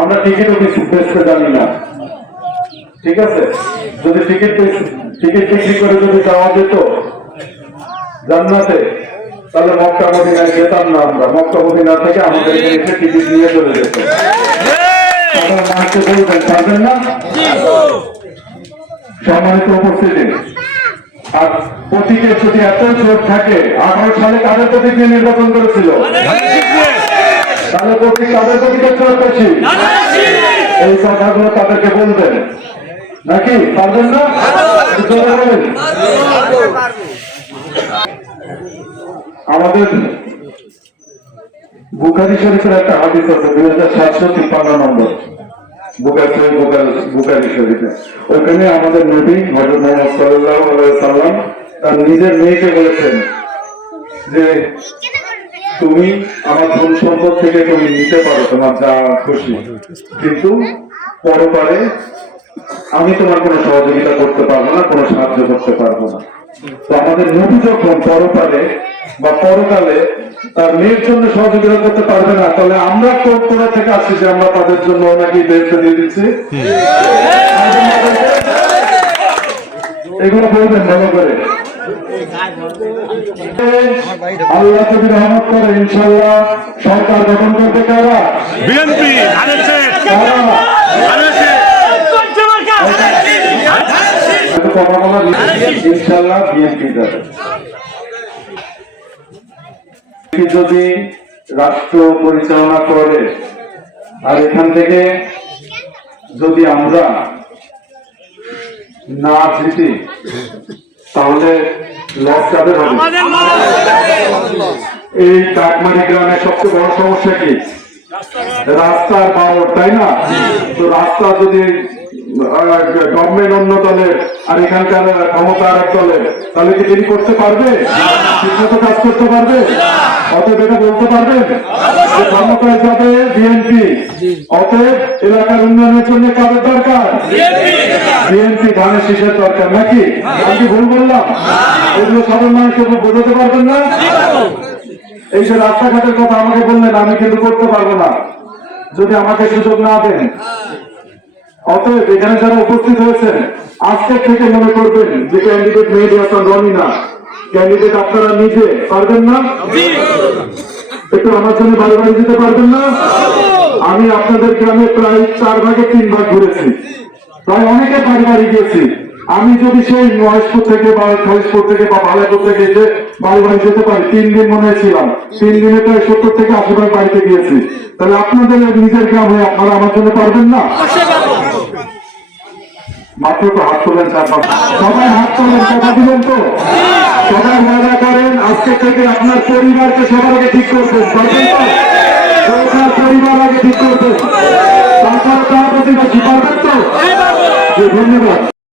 আমরা ticket office বেচতে জানি না। ঠিক আছে? যদি টিকিট টিকিট বিক্রি করে যদি যাওয়া যেত, জান্নাতে, তাহলে মক্কা মদিনায় যেতাম না আমরা। মক্কা মদিনা থেকে আমাদের এসে টিকিট নিয়ে চলে যেত। সম্মানিত উপস্থিতি। আর প্রতীকের যদি এত জোর থাকে, আঠারো সালে কাদের প্রতীক নির্বাচন করেছিল? তাহলে প্রতীক কাদের প্রতীকের জোর বেশি এই কথাগুলো তাদেরকে বলবেন। নাকি? পারবেন না? আমাদের বুখারি শরীফের একটা হাদিস আছে দুই হাজার সাতশো তিপ্পান্ন নম্বর। বুকার শরীফ বুকার বুখারি শরীফে। ওইখানে আমাদের নবী হজরত মোহাম্মদ সাল্লাহ সাল্লাম তার নিজের মেয়েকে বলেছেন যে তুমি আমার ধন সম্পদ থেকে তুমি নিতে পারো তোমার যা খুশি। কিন্তু পরপারে আমি তোমার কোনো সহযোগিতা করতে পারব না কোনো সাহায্য করতে পারব না। তো আমাদের নবী যখন পরপারে বা পরকালে তার মেয়ের জন্য সহযোগিতা করতে পারবে না। তাহলে আমরা কোথা থেকে আসছি যে আমরা তাদের জন্য নাকি বেরতে দিয়ে দিচ্ছি? এগুলো বলবেন ভালো করে। আল্লাহ যদি রহমত করে ইনশাল্লাহ সরকার গঠন করতে কারা বিএনপি ইনশাল্লাহ যাবে। যদি রাষ্ট্র পরিচালনা করে আর এখান থেকে যদি আমরা না জিতি তাহলে লস কাদের হবে এই কাকমারি গ্রামের সবচেয়ে বড় সমস্যা কি? রাস্তার পাওয়ার তাই না? তো রাস্তা যদি গভর্নমেন্ট অন্য দলের আর এখানকার ক্ষমতা আর এক দলের তাহলে কি তিনি করতে পারবে? ঠিকমতো কাজ করতে পারবে? অতএব এটা বলতে পারবেন? যাবে বিএনপি অতএব এলাকার উন্নয়নের জন্য কাদের দরকার। বিএনপি ধানের শীষের দরকার নাকি? আমি ভুল বললাম? এগুলো সাধারণ মানুষকে বোঝাতে পারবেন না? এই যে রাস্তাঘাটের কথা আমাকে বললেন আমি কিন্তু করতে পারব না। যদি আমাকে সুযোগ না দেন। অতএব এখানে যারা উপস্থিত হয়েছেন আজকের থেকে মনে করবেন যে ক্যান্ডিডেট মেহেদি হাসান রনি না। ক্যান্ডিডেট আপনারা নিজে পারবেন না? একটু আমার জন্য বাড়ি বাড়ি দিতে পারবেন না? আমি আপনাদের গ্রামে প্রায় চার ভাগে তিন ভাগ ঘুরেছি। প্রায় অনেকে বাড়ি বাড়ি গিয়েছি। আমি যদি সেই মহেশপুর থেকে বা খালিশপুর থেকে বা ভালাপুর থেকে এসে বাড়ি বাড়ি যেতে পারি, তিন দিন মনে হয়েছিলাম তিন দিনে প্রায় সত্তর থেকে আশি ভাগ বাড়িতে গিয়েছি। তাহলে আপনাদের নিজের গ্রাম আপনারা আমার জন্য পারবেন না? মাত্র তো হাত তোলেন চার সবাই হাত তোলেন, কথা দিলেন তো? সবাই মজা করেন। আজকে থেকে আপনার পরিবারকে সবার আগে ঠিক করবেন আপনার পরিবার আগে ঠিক করবেন তারপর তার প্রতিবেশী পারবেন তো। ধন্যবাদ।